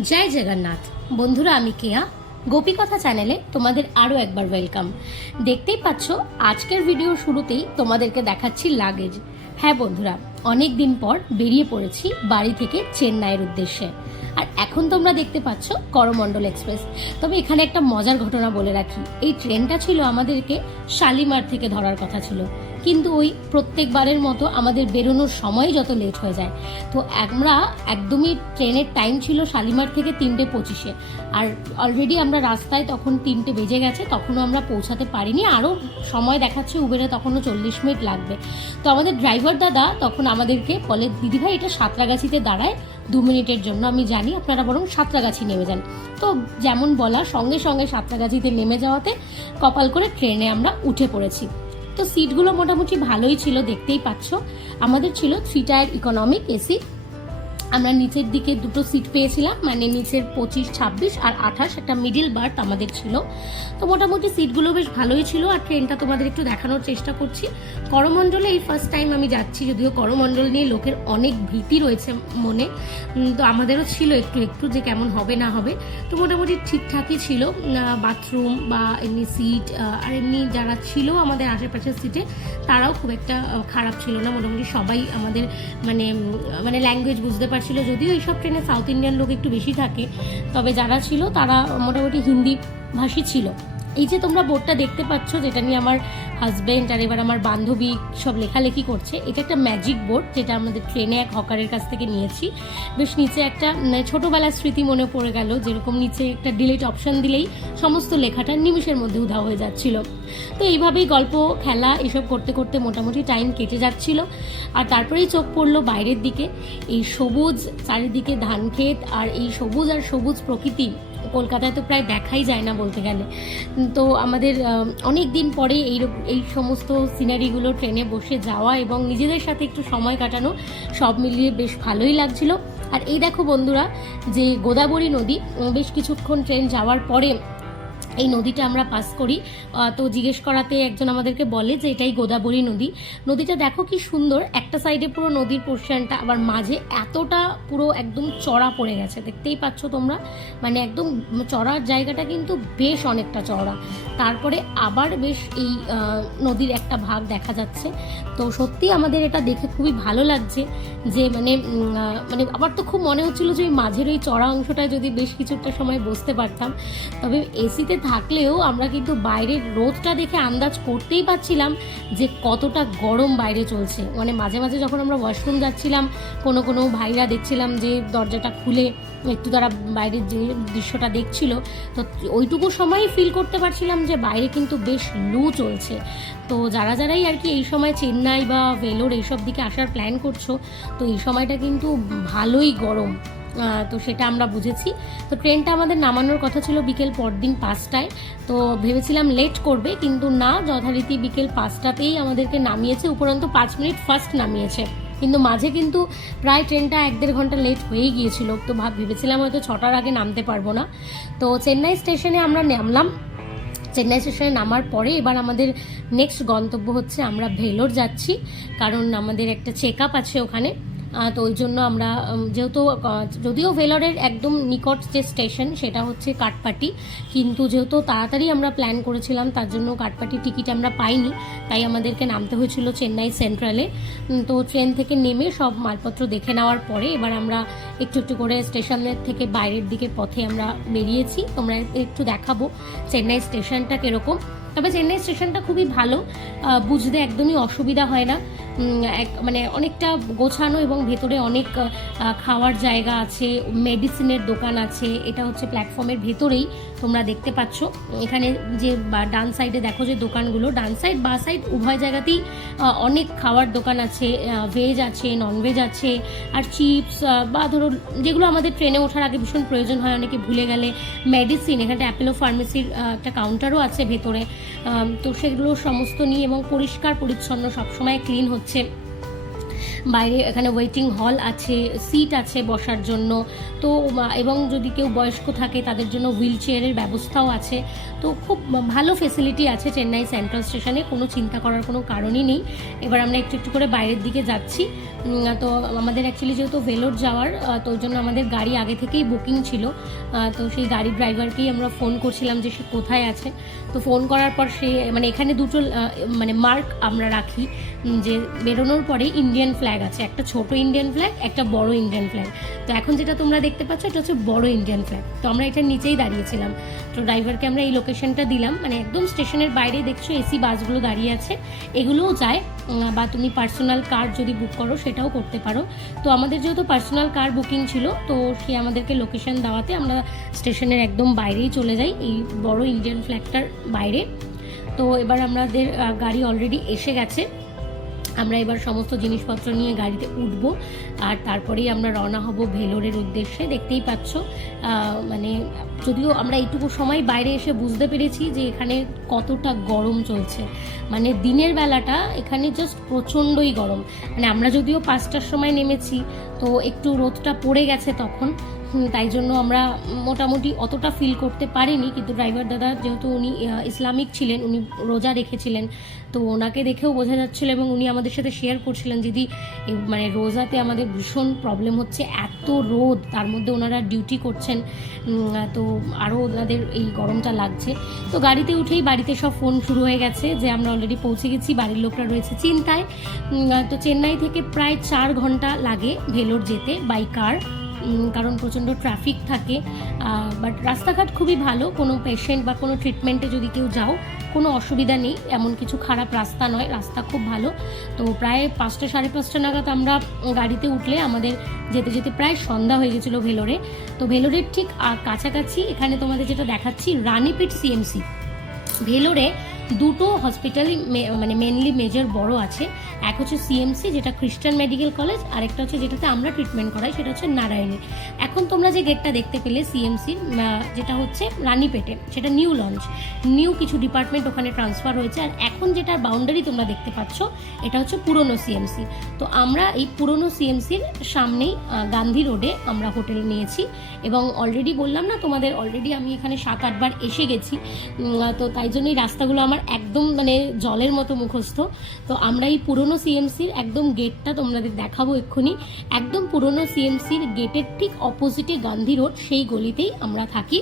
জয় জগন্নাথ বন্ধুরা, আমি কেয়া গোপী কথা চ্যানেলে তোমাদের আরও একবার ওয়েলকাম। দেখতেই পাচ্ছ আজকের ভিডিও শুরুতেই তোমাদেরকে দেখাচ্ছি লাগেজ। হ্যাঁ বন্ধুরা, অনেক দিন পর বেরিয়ে পড়েছি বাড়ি থেকে চেন্নাইয়ের উদ্দেশ্যে। আর এখন তোমরা দেখতে পাচ্ছ করমণ্ডল এক্সপ্রেস। তবে এখানে একটা মজার ঘটনা বলে রাখি, এই ট্রেনটা ছিল আমাদেরকে শালিমার থেকে ধরার কথা ছিল, কিন্তু ওই প্রত্যেকবারের মতো আমাদের বেরোনোর সময় যত লেট হয়ে যায়। তো আমরা একদমই ট্রেনের টাইম ছিল শালিমার থেকে 3:25-এ, আর অলরেডি আমরা রাস্তায় তখন 3টে বেজে গেছে, তখনও আমরা পৌঁছাতে পারিনি। আরও সময় দেখাচ্ছে উবেরে, তখনও 40 মিনিট লাগবে। তো আমাদের ড্রাইভার দাদা তখন আমাদেরকে বলে, দিদিভাই এটা সাঁতরাগাছিতে দাঁড়ায় 2 মিনিটের জন্য, আমি জানি আপনারা বরং সাঁতরাগাছি নেমে যান। তো যেমন বলা সঙ্গে সঙ্গে সাঁতরাগাছিতে নেমে যাওয়াতে কপাল করে ট্রেনে আমরা উঠে পড়েছি। তো সিটগুলো মোটামুটি ভালোই ছিল, দেখতেই পাচ্ছ। আমাদের ছিল 3 টায়ার ইকোনমিক এসি। আমরা নিচের দিকে 2টো সিট পেয়েছিলাম, মানে নিচের 25, 26 আর 28 একটা মিডিল বার্থ আমাদের ছিল। তো মোটামুটি সিটগুলো বেশ ভালোই ছিল। আর ট্রেনটা তোমাদের একটু দেখানোর চেষ্টা করছি। করমণ্ডলে এই ফার্স্ট টাইম আমি যাচ্ছি, যদিও করমণ্ডল নিয়ে লোকের অনেক ভীতি রয়েছে মনে, তো আমাদেরও ছিল একটু একটু যে কেমন হবে না হবে। তো মোটামুটি ঠিকঠাকই ছিল, বাথরুম বা এমনি সিট আর এমনি যারা ছিল আমাদের আশেপাশের সিটে তারাও খুব একটা খারাপ ছিল না। মোটামুটি সবাই আমাদের মানে ল্যাঙ্গুয়েজ বুঝতে পারছিল, যদিও এইসব ট্রেনে সাউথ ইন্ডিয়ান লোক একটু বেশি থাকে, তবে যারা ছিল তারা মোটামুটি হিন্দি ভাষী ছিল। এই যে তোমরা বোর্ডটা দেখতে পাচ্ছ, যেটা নিয়ে আমার হাজব্যান্ড আর এবার আমার বান্ধবী সব লেখালেখি করছে, এটা একটা ম্যাজিক বোর্ড, যেটা আমাদের ট্রেনে এক হকারের কাছ থেকে নিয়েছি। বেশ নিচে একটা ছোটোবেলার স্মৃতি মনে পড়ে গেল, যেরকম নিচে একটা ডিলিট অপশন দিলেই সমস্ত লেখাটা নিমিষের মধ্যে উধাও হয়ে যাচ্ছিল। তো এইভাবেই গল্প খেলা এসব করতে করতে মোটামুটি টাইম কেটে যাচ্ছিল। আর তারপরেই চোখ পড়লো বাইরের দিকে, এই সবুজ চারিদিকে ধান ক্ষেত, আর এই সবুজ আর সবুজ প্রকৃতি কলকাতায় তো প্রায় দেখাই যায় না বলতে গেলে। তো আমাদের অনেক দিন পরে এই সমস্ত সিনারিগুলো ট্রেনে বসে যাওয়া এবং নিজেদের সাথে একটু সময় কাটানো, সব মিলিয়ে বেশ ভালোই লাগছিল। আর এই দেখো বন্ধুরা, যে গোদাবরী নদী, বেশ কিছুক্ষণ ট্রেন যাওয়ার পরে এই নদীটা আমরা পাস করি। তো জিজ্ঞেস করাতে একজন আমাদেরকে বলে যে এটাই গোদাবরী নদী। নদীটা দেখো কি সুন্দর, একটা সাইডে পুরো নদীর পোর্শনটা, আবার মাঝে এতটা পুরো একদম চড়া পড়ে গেছে, দেখতেই পাচ্ছ তোমরা। মানে একদম চড়ার জায়গাটা কিন্তু বেশ অনেকটা চড়া, তারপরে আবার বেশ এই নদীর একটা ভাগ দেখা যাচ্ছে। তো সত্যি আমাদের এটা দেখে খুবই ভালো লাগছে, যে মানে আবার তো খুব মনে হচ্ছিল যে ওই মাঝের ওই চড়া অংশটায় যদি বেশ কিছুটা সময় বসতে পারতাম। তবে এসিতে থাকলেও আমরা কিন্তু বাইরের রোদটা দেখে আন্দাজ করতেই পারছিলাম যে কতটা গরম বাইরে চলছে। মানে মাঝে মাঝে যখন আমরা ওয়াশরুম যাচ্ছিলাম, কোনো ভাইরা দেখছিলাম যে দরজাটা খুলে একটু তারা বাইরের যে দৃশ্যটা দেখছিল, তো ওইটুকু সময়ই ফিল করতে পারছিলাম যে বাইরে কিন্তু বেশ লু চলছে। তো যারাই আর কি এই সময় চেন্নাই বা ভেলোর এইসব দিকে আসার প্ল্যান করছো, তো এই সময়টা কিন্তু ভালোই গরম। তো সেটা আমরা বুঝেছি। তো ট্রেনটা আমাদের নামানোর কথা ছিল বিকেল পরদিন 5টায়। তো ভেবেছিলাম লেট করবে, কিন্তু না, যথারীতি বিকেল 5টাতেই আমাদেরকে নামিয়েছে। উপরন্তু 5 মিনিট ফার্স্ট নামিয়েছে, কিন্তু মাঝে কিন্তু প্রায় ট্রেনটা 1-1.5 ঘন্টা লেট হয়েই গিয়েছিল। তো ভেবেছিলাম হয়তো 6টার আগে নামতে পারবো না। তো চেন্নাই স্টেশনে আমরা নামলাম। চেন্নাই স্টেশনে নামার পরে এবার আমাদের নেক্সট গন্তব্য হচ্ছে আমরা ভেলোর যাচ্ছি, কারণ আমাদের একটা চেক আপ আছে ওখানে। তো ওই জন্য আমরা যদিও ভেলোরের একদম নিকট যে স্টেশন সেটা হচ্ছে কাটপাটি, কিন্তু যেহেতু তাড়াতাড়ি আমরা প্ল্যান করেছিলাম, তার জন্য কাটপাটি টিকিট আমরা পাইনি, তাই আমাদেরকে নামতে হয়েছিল চেন্নাই সেন্ট্রালে। তো ট্রেন থেকে নেমে সব মালপত্র দেখে নেওয়ার পরে এবার আমরা একটু একটু করে স্টেশনের থেকে বাইরের দিকে পথে আমরা বেরিয়েছি। তোমরা একটু দেখাবো চেন্নাই স্টেশনটা কীরকম। তবে চেন্নাই স্টেশনটা খুবই ভালো, বুঝতে একদমই অসুবিধা হয় না। মানে অনেকটা গোছানো এবং ভেতরে অনেক খাওয়ার জায়গা আছে, মেডিসিনের দোকান আছে। এটা হচ্ছে প্ল্যাটফর্মের ভেতরেই, তোমরা দেখতে পাচ্ছ। এখানে যে ডান সাইডে দেখো যে দোকানগুলো, ডান সাইড বা সাইড উভয় জায়গাতেই অনেক খাওয়ার দোকান আছে, ভেজ আছে, ননভেজ আছে, আর চিপস বা ধরো যেগুলো আমাদের ট্রেনে ওঠার আগে ভীষণ প্রয়োজন হয়, অনেকে ভুলে গেলে, মেডিসিন। এখানটা অ্যাপোলো ফার্মেসির একটা কাউন্টারও আছে ভেতরে। তো সেগুলো সমস্ত নিয়ে, এবং পরিষ্কার পরিচ্ছন্ন, সবসময় ক্লিন হচ্ছে। বাইরে এখানে ওয়েটিং হল আছে, সিট আছে বসার জন্য। তো এবং যদি কেউ বয়স্ক থাকে তাদের জন্য হুইল চেয়ারের ব্যবস্থাও আছে। তো খুব ভালো ফেসিলিটি আছে চেন্নাই সেন্ট্রাল স্টেশনে, কোনো চিন্তা করার কোনো কারণই নেই। এবার আমরা একটু একটু করে বাইরের দিকে যাচ্ছি। তো আমাদের অ্যাকচুয়ালি যেহেতু ভেলোর যাওয়ার, তো ওই জন্য আমাদের গাড়ি আগে থেকেই বুকিং ছিল। তো সেই গাড়ির ড্রাইভারকেই আমরা ফোন করছিলাম যে সে কোথায় আছে। তো ফোন করার পর সে মানে এখানে দুটো মানে মার্ক আমরা রাখি যে বেরোনোর পরে ইন্ডিয়ান ফ্ল্যাগ আছে, একটা ছোট ইন্ডিয়ান ফ্ল্যাগ, একটা বড় ইন্ডিয়ান ফ্ল্যাগ। তো এখন যেটা তোমরা দেখতে পাচ্ছ এটা হচ্ছে বড় ইন্ডিয়ান ফ্ল্যাগ। তো আমরা এটার নিচেই দাঁড়িয়েছিলাম। তো ড্রাইভারকে আমরা এই লোকেশনটা দিলাম, মানে একদম স্টেশনের বাইরে দেখছো এসি বাসগুলো দাঁড়িয়ে আছে, এগুলোও যায়। বা তুমি পার্সোনাল কার যদি বুক করো সেটাও করতে পারো। তো আমাদের যেহেতু পার্সোনাল কার বুকিং ছিল, তো সে আমাদেরকে লোকেশন দেওয়াতে আমরা স্টেশনের একদম বাইরেই চলে যাই, এই বড় ইন্ডিয়ান ফ্ল্যাগটার বাইরে। তো এবার আমাদের গাড়ি অলরেডি এসে গেছে। আমরা এবার সমস্ত জিনিসপত্র নিয়ে গাড়িতে উঠবো আর তারপরেই আমরা রওনা হব ভেলোরের উদ্দেশ্যে। দেখতেই পাচ্ছ মানে যদিও আমরা এইটুকু সময় বাইরে এসে বুঝতে পেরেছি যে এখানে কতটা গরম চলছে। মানে দিনের বেলাটা এখানে জাস্ট প্রচণ্ডই গরম। মানে আমরা যদিও 5টার সময় নেমেছি, তো একটু রোদটা পড়ে গেছে তখন, তাই জন্য আমরা মোটামুটি অতটা ফিল করতে পারিনি। কিন্তু ড্রাইভার দাদা যেহেতু উনি ইসলামিক ছিলেন, উনি রোজা রেখেছিলেন, তো ওনাকে দেখেও বোঝা যাচ্ছিল এবং উনি আমাদের সাথে শেয়ার করছিলেন দিদি মানে রোজাতে আমাদের ভীষণ প্রবলেম হচ্ছে, এত রোদ, তার মধ্যে ওনারা ডিউটি করছেন, তো আরও ওনাদের এই গরমটা লাগছে। তো গাড়িতে উঠেই বাড়িতে সব ফোন শুরু হয়ে গেছে যে আমরা অলরেডি পৌঁছে গেছি, বাড়ির লোকরা রয়েছে চিন্তায়। তো চেন্নাই থেকে প্রায় 4 ঘন্টা লাগে ভেলোর যেতে বাই কার, কারণ প্রচণ্ড ট্রাফিক থাকে। বাট রাস্তাঘাট খুবই ভালো, কোনো পেশেন্ট বা কোনো ট্রিটমেন্টে যদি কেউ যাও কোনো অসুবিধা নেই, এমন কিছু খারাপ রাস্তা নয়, রাস্তা খুব ভালো। তো প্রায় 5টা 5:30 নাগাদ আমরা গাড়িতে উঠলে আমাদের যেতে যেতে প্রায় সন্ধ্যা হয়ে গেছিলো ভেলোরে। তো ভেলোরের ঠিক কাছাকাছি এখানে তোমাদের যেটা দেখাচ্ছি রানীপীঠ সিএমসি। ভেলোরে দুটো হসপিটাল মানে মেনলি মেজর বড় আছে, এক হচ্ছে সিএমসি যেটা খ্রিস্টান মেডিকেল কলেজ, আরেকটা হচ্ছে যেটাতে আমরা ট্রিটমেন্ট করাই সেটা হচ্ছে নারায়ণী। এখন তোমরা যে গেটটা দেখতে পেলে সিএমসির, যেটা হচ্ছে রানীপেটে, সেটা নিউ লঞ্চ, নিউ কিছু ডিপার্টমেন্ট ওখানে ট্রান্সফার হয়েছে। আর এখন যেটার বাউন্ডারি তোমরা দেখতে পাচ্ছ এটা হচ্ছে পুরনো সিএমসি। তো আমরা এই পুরনো সিএমসির সামনেই গান্ধী রোডে আমরা হোটেল নিয়েছি এবং অলরেডি বললাম না তোমাদের, অলরেডি আমি এখানে 7-8 বার এসে গেছি। তো তাই জন্যই রাস্তাগুলো আমার একদম মানে জলের মতো মুখস্থ। তো আমরা এই পুরনো সিএমসির একদম গেটটা তোমাদের দেখাবো এক্ষুনি। একদম পুরনো সিএমসির গেটের ঠিক অপোজিটে গান্ধী রোড, সেই গলিতেই আমরা থাকি।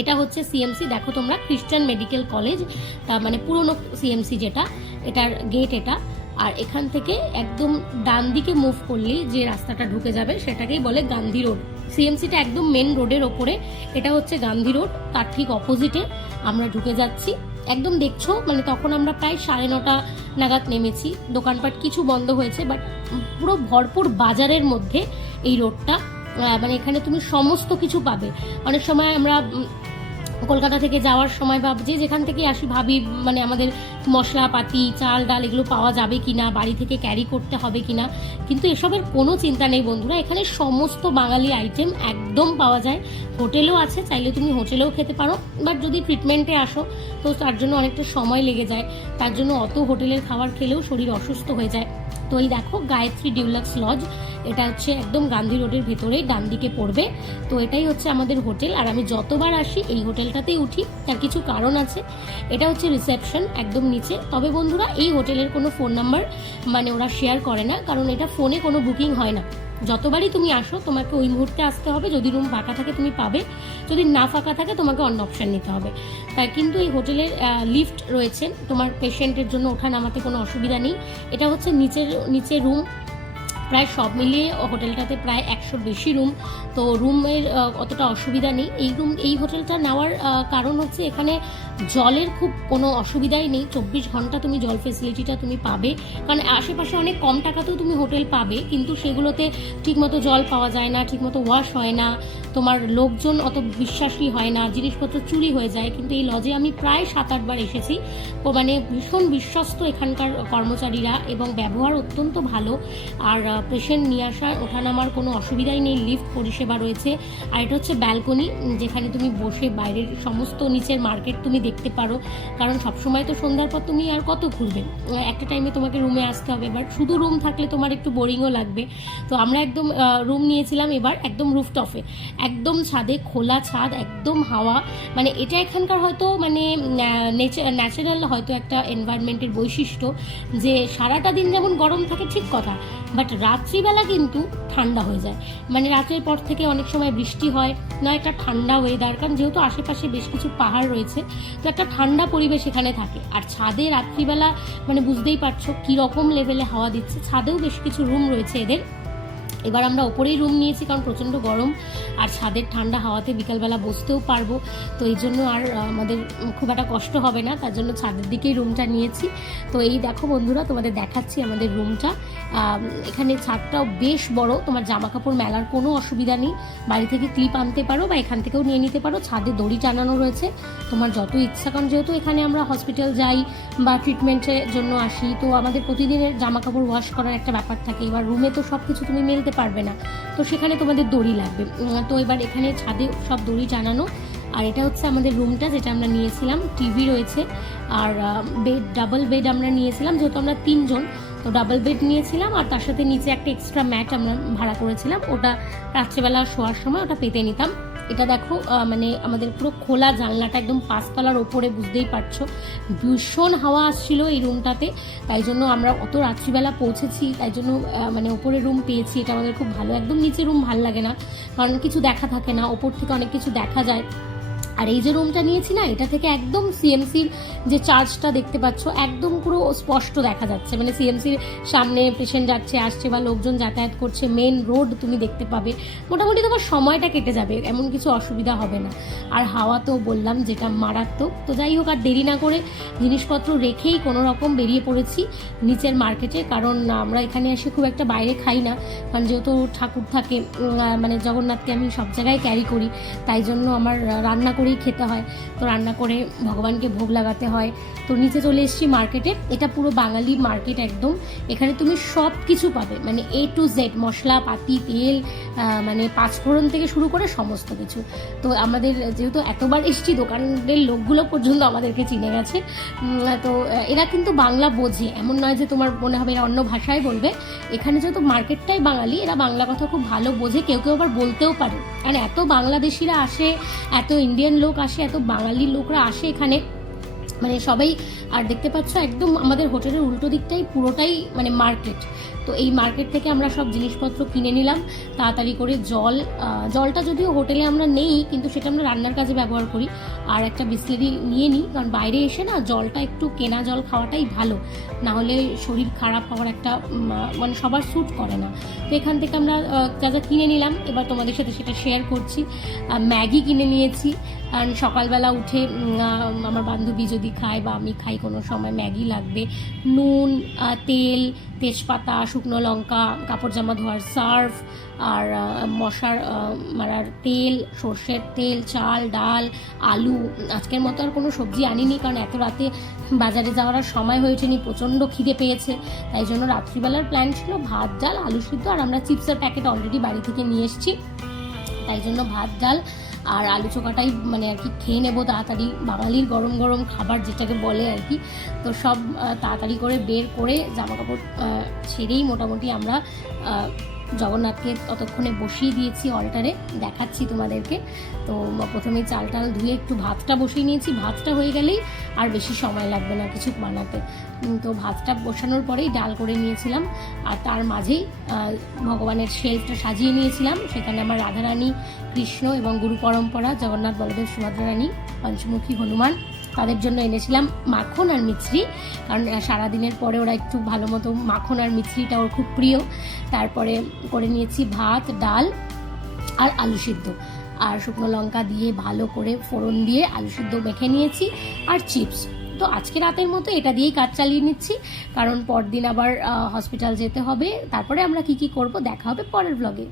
এটা হচ্ছে সিএমসি, দেখো তোমরা খ্রিস্টান মেডিকেল কলেজ, তা মানে পুরনো সিএমসি যেটা, এটার গেট এটা। আর এখান থেকে একদম ডান দিকে মুভ করলেই যে রাস্তাটা ঢুকে যাবে সেটাকেই বলে গান্ধী রোড। সিএমসিটা একদম মেন রোডের ওপরে, এটা হচ্ছে গান্ধী রোড, তার ঠিক অপোজিটে আমরা ঢুকে যাচ্ছি। একদম দেখছো মানে তখন আমরা প্রায় 9:30 নাগাদ নেমেছি, দোকানপাট কিছু বন্ধ হয়েছে, বাট পুরো ভরপুর বাজারের মধ্যে এই রোডটা। মানে এখানে তুমি সমস্ত কিছু পাবে। অনেক সময় আমরা কলকাতা থেকে যাওয়ার সময় বা যে যেখান থেকে আসি ভাবি মানে আমাদের মশলাপাতি চাল ডাল এগুলো পাওয়া যাবে কিনা, বাড়ি থেকে ক্যারি করতে হবে কিনা, কিন্তু এসবের কোনো চিন্তা নেই বন্ধুরা। এখানে সমস্ত বাঙালি আইটেম একদম পাওয়া যায়। হোটেলও আছে, চাইলে তুমি হোটেলেও খেতে পারো, বাট যদি ট্রিটমেন্টে আসো তো তার জন্য অনেকটা সময় লেগে যায়, তার জন্য অত হোটেলের খাবার খেলেও শরীর অসুস্থ হয়ে যায়। তো এই দেখো গায়ত্রী ডিউলাক্স লজ, এটা হচ্ছে একদম গান্ধী রোডের ভেতরেই ডান দিকে পড়বে। তো এটাই হচ্ছে আমাদের হোটেল, আর আমি যতবার আসি এই হোটেলটাতেই উঠি, তার কিছু কারণ আছে। এটা হচ্ছে রিসেপশন একদম নিচে। তবে বন্ধুরা এই হোটেলের কোনো ফোন নাম্বার মানে ওরা শেয়ার করে না, কারণ এটা ফোনে কোনো বুকিং হয় না। যতবারই তুমি আসো তোমাকে ওই মুহূর্তে আসতে হবে, যদি রুম ফাঁকা থাকে তুমি পাবে, যদি না ফাঁকা থাকে তোমাকে অন্য অপশান নিতে হবে। তাই কিন্তু এই হোটেলের লিফট রয়েছে, তোমার পেশেন্টের জন্য ওঠা নামাতে কোনো অসুবিধা নেই। এটা হচ্ছে নিচে রুম, প্রায় সব মিলিয়ে হোটেলটাতে প্রায় 100-র বেশি রুম। তো রুমের অতটা অসুবিধা নেই। এই হোটেলটা নেওয়ার কারণ হচ্ছে এখানে জলের খুব কোনো অসুবিধাই নেই, 24 ঘন্টা তুমি জল ফেসিলিটিটা তুমি পাবে। কারণ আশেপাশে অনেক কম টাকাতেও তুমি হোটেল পাবে, কিন্তু সেগুলোতে ঠিকমতো জল পাওয়া যায় না, ঠিকমতো ওয়াশ হয় না, তোমার লোকজন অত বিশ্বাসী হয় না, জিনিসপত্র চুরি হয়ে যায়। কিন্তু এই লজে আমি প্রায় 7-8 বার এসেছি, মানে ভীষণ বিশ্বস্ত এখানকার কর্মচারীরা এবং ব্যবহার অত্যন্ত ভালো। আর পেশেন্ট নিয়ে আসা ওঠানামার কোনো অসুবিধাই নেই, লিফট পরিষেবা রয়েছে। আর এটা হচ্ছে ব্যালকনি, যেখানে তুমি বসে বাইরের সমস্ত নিচের মার্কেট তুমি দেখতে পারো, কারণ সবসময় তো সন্ধ্যার পর তুমি আর কত ঘুরবে, একটা টাইমে তোমাকে রুমে আসতে হবে। এবার শুধু রুম থাকলে তোমার একটু বোরিংও লাগবে। তো আমরা একদম রুম নিয়েছিলাম এবার একদম রুফটপে, একদম ছাদে, খোলা ছাদ, একদম হাওয়া। মানে এটা এখানকার হয়তো মানে ন্যাচারাল হয়তো একটা এনভায়রনমেন্টের বৈশিষ্ট্য, যে সারাটা দিন যেমন গরম থাকে ঠিক কথা, বাট রাত্রিবেলা কিন্তু ঠান্ডা হয়ে যায়। মানে রাতের পর থেকে অনেক সময় বৃষ্টি হয়, না একটা ঠান্ডা ওয়েদার, কারণ যেহেতু আশেপাশে বেশ কিছু পাহাড় রয়েছে, তো একটা ঠান্ডা পরিবেশ এখানে থাকে। আর ছাদে রাত্রিবেলা মানে বুঝতেই পারছো কীরকম লেভেলে হাওয়া দিচ্ছে। ছাদেও বেশ কিছু রুম রয়েছে এদের। এবার আমরা ওপরেই রুম নিয়েছি, কারণ প্রচণ্ড গরম, আর ছাদের ঠান্ডা হাওয়াতে বিকালবেলা বসতেও পারবো, তো এই জন্য আর আমাদের খুব একটা কষ্ট হবে না, তার জন্য ছাদের দিকেই রুমটা নিয়েছি। তো এই দেখো বন্ধুরা, তোমাদের দেখাচ্ছি আমাদের রুমটা। এখানে ছাদটাও বেশ বড়, তোমার জামা কাপড় মেলার কোনো অসুবিধা নেই, বাড়ি থেকে ক্লিপ আনতে পারো বা এখান থেকেও নিয়ে নিতে পারো। ছাদে দড়ি টানানো রয়েছে, তোমার যত ইচ্ছা, কারণ যেহেতু এখানে আমরা হসপিটাল যাই বা ট্রিটমেন্টের জন্য আসি, তো আমাদের প্রতিদিনের জামা কাপড় ওয়াশ করার একটা ব্যাপার থাকে। এবার রুমে তো সব কিছু তুমি মেলতে পারবে না, তো সেখানে তোমাদের দড়ি লাগবে। তো এবার এখানে ছাদে সব দড়ি টানানো। আর এটা হচ্ছে আমাদের রুমটা যেটা আমরা নিয়েছিলাম, টিভি রয়েছে, আর বেড, ডাবল বেড আমরা নিয়েছিলাম, যেহেতু আমরা 3 জন, তো ডাবল বেড নিয়েছিলাম। আর তার সাথে নিচে একটা এক্সট্রা ম্যাট আমরা ভাড়া করেছিলাম, ওটা রাত্রেবেলা শোয়ার সময় ওটা পেতে নিতাম। এটা দেখো মানে আমাদের পুরো খোলা, জানলাটা একদম 5 তলার ওপরে, বুঝতেই পারছো ভীষণ হাওয়া আসছিল এই রুমটাতে। তাই জন্য আমরা অত রাত্রিবেলা পৌঁছেছি, তাই জন্য মানে ওপরে রুম পেয়েছি, এটা আমাদের খুব ভালো। একদম নিচে রুম ভালো লাগে না, কারণ কিছু দেখা থাকে না, ওপর থেকে অনেক কিছু দেখা যায়। আর এই যে রুমটা নিয়েছি না, এটা থেকে একদম সিএমসির যে চার্জটা দেখতে পাচ্ছ একদম পুরো স্পষ্ট দেখা যাচ্ছে। মানে সিএমসির সামনে পেশেন্ট যাচ্ছে আসছে বা লোকজন যাতায়াত করছে, মেন রোড তুমি দেখতে পাবে। মোটামুটি তোমার সময়টা কেটে যাবে, এমন কিছু অসুবিধা হবে না। আর হাওয়া তো বললাম যেটা মারাত্মক। তো যাই হোক, আর দেরি না করে জিনিসপত্র রেখেই কোনো রকম বেরিয়ে পড়েছি নিচের মার্কেটে, কারণ আমরা এখানে এসে খুব একটা বাইরে খাই না, কারণ যেহেতু ঠাকুর থাকে, মানে জগন্নাথকে আমি সব জায়গায় ক্যারি করি, তাই জন্য আমার রান্না করেই খেতে হয়। তো রান্না করে ভগবানকে ভোগ লাগাতে হয়। তো নিচে চলে এসেছি মার্কেটে, এটা পুরো বাঙালি মার্কেট একদম। এখানে তুমি সব কিছু পাবে, মানে A to Z, মশলা পাতি, তেল, মানে পাঁচফোড়ন থেকে শুরু করে সমস্ত কিছু। তো আমাদের যেহেতু এতবার এসেছি, দোকানের লোকগুলো পর্যন্ত আমাদেরকে চিনে গেছে। তো এরা কিন্তু বাংলা বোঝে, এমন নয় যে তোমার মনে হবে এরা অন্য ভাষায় বলবে। এখানে যেহেতু মার্কেটটাই বাঙালি, এরা বাংলা কথা খুব ভালো বোঝে, কেউ কেউ আবার বলতেও পারে। কারণ এত বাংলাদেশিরা আসে, এত ইন্ডিয়ান লোক আসে, এত বাঙালি লোকরা আসে এখানে, মানে সবাই। আর দেখতে পাচ্ছ একদম আমাদের হোটেলের উল্টো দিকটাই পুরোটাই মানে মার্কেট। তো এই মার্কেট থেকে আমরা সব জিনিসপত্র কিনে নিলাম তাড়াতাড়ি করে। জলটা যদিও হোটেলে আমরা নেই, কিন্তু সেটা আমরা রান্নার কাজে ব্যবহার করি। আর একটা বিসলেরি নিয়ে নিই, কারণ বাইরে এসে না জলটা একটু কেনা জল খাওয়াটাই ভালো, না হলে শরীর খারাপ হওয়ার একটা মানে সবার স্যুট করে না। তো এখান থেকে আমরা যা যা কিনে নিলাম, এবার তোমাদের সাথে সেটা শেয়ার করছি। ম্যাগি কিনে নিয়েছি, কারণ সকালবেলা উঠে আমার বান্ধবী যদি খায় বা আমি খাই, কোনো সময় ম্যাগি লাগবে। নুন, তেল, তেজপাতা, শুকনো লঙ্কা, কাপড় জামা ধোয়ার সার্ফ, আর মশার মারার তেল, সর্ষের তেল, চাল, ডাল, আলু। আজকের মতো আর কোনো সবজি আনিনি, কারণ এত রাতে বাজারে যাওয়ার আর সময় হয়েছেনি, প্রচণ্ড খিদে পেয়েছে। তাই জন্য রাত্রিবেলার প্ল্যান ছিল ভাত, ডাল, আলু সিদ্ধ। আর আমরা চিপসের প্যাকেট অলরেডি বাড়ি থেকে নিয়ে এসেছি, তাই জন্য ভাত, ডাল আর আলু চোখাটাই মানে আর কি খেয়ে নেবো তাড়াতাড়ি। বাঙালির গরম গরম খাবার যেটাকে বলে আর কি। তো সব তাড়াতাড়ি করে বের করে জামা কাপড় ছেড়েই মোটামুটি আমরা জগন্নাথকে ততক্ষণে বসিয়ে দিয়েছি অল্টারে, দেখাচ্ছি তোমাদেরকে। তো প্রথমেই চাল টাল ধুয়ে একটু ভাতটা বসিয়ে নিয়েছি, ভাতটা হয়ে গেলেই আর বেশি সময় লাগবে না কিছু বানাতে। তো ভাতটা বসানোর পরেই ডাল করে নিয়েছিলাম, আর তার মাঝেই ভগবানের শেলফটা সাজিয়ে নিয়েছিলাম। সেখানে আমার রাধারানী, কৃষ্ণ এবং গুরু পরম্পরা, জগন্নাথ, বলদেব, সুভদ্রা রানী, পঞ্চমুখী হনুমান, তাদের জন্য এনেছিলাম মাখন আর মিছরি, কারণ সারাদিনের পরে ওরা একটু ভালো মতো মাখন আর মিছরিটা ওর খুব প্রিয়। তারপরে করে নিয়েছি ভাত, ডাল আর আলু সিদ্ধ, আর শুকনো লঙ্কা দিয়ে ভালো করে ফোড়ন দিয়ে আলু সিদ্ধ মেখে নিয়েছি, আর চিপস। তো আজকে রাতের মতো এটা দিয়েই কাজ চালিয়ে নিচ্ছি, কারণ পরদিন আবার হসপিটাল যেতে হবে। তারপরে আমরা কি করব দেখা হবে পরের ব্লগে।